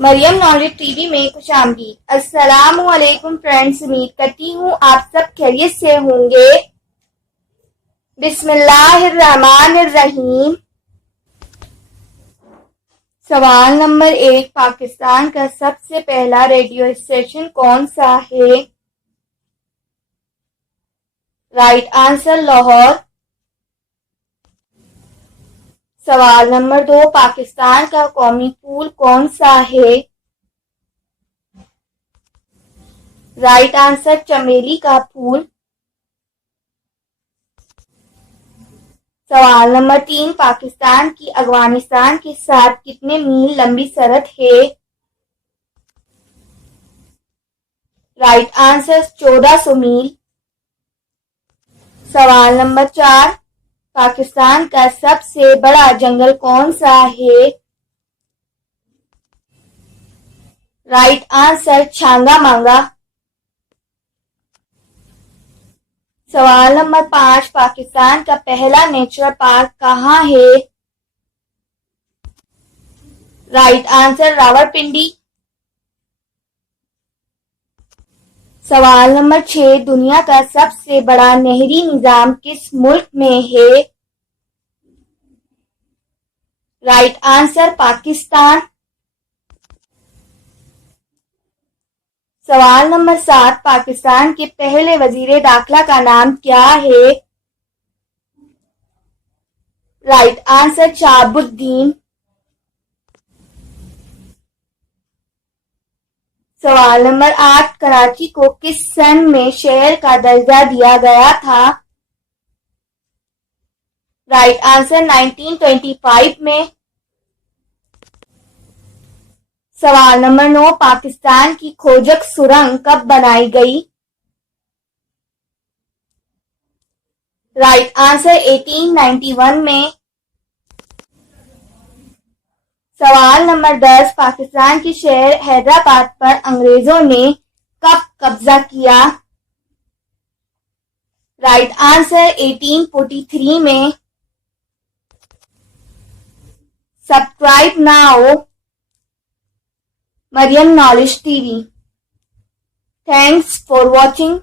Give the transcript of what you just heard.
Maryam knowledge TV में खुशामदीद। अस्सलामुअलैकुम friends, उम्मीद करती हूँ आप सब खैरियत से होंगे। बिस्मिल्लाहिर्रहमानिर्रहीम। सवाल नंबर 1, पाकिस्तान का सबसे पहला रेडियो स्टेशन कौन सा है? Right answer Lahore. सवाल नंबर 2, पाकिस्तान का कौमी फूल कौन सा है? राइट आंसर चमेली का फूल। सवाल नंबर 3, पाकिस्तान की अफगानिस्तान के साथ कितने मील लंबी सरहद है? राइट आंसर 1400 मील। सवाल नंबर 4, पाकिस्तान का सबसे बड़ा जंगल कौन सा है? राइट आंसर छांगा मांगा। सवाल नंबर 5, पाकिस्तान का पहला नेचुरल पार्क कहाँ है? Right answer Rawalpindi. सवाल नंबर 6, दुनिया का सबसे बड़ा नहरी निजाम किस मुल्क में है? Right answer Pakistan. सवाल नंबर 7, पाकिस्तान के पहले वजीर दाखिला का नाम क्या है? Right answer Shahabuddin. सवाल नंबर 8, कराची को किस सन में शहर का दर्जा दिया गया था? राइट आंसर 1925 में। सवाल नंबर 9, पाकिस्तान की खोजक सुरंग कब बनाई गई? राइट आंसर 1891 में। सवाल नंबर 10, पाकिस्तान के शहर हैदराबाद पर अंग्रेजों ने कब कब्जा किया? राइट आंसर 1843 में। Subscribe now Mariyam knowledge TV. Thanks for watching.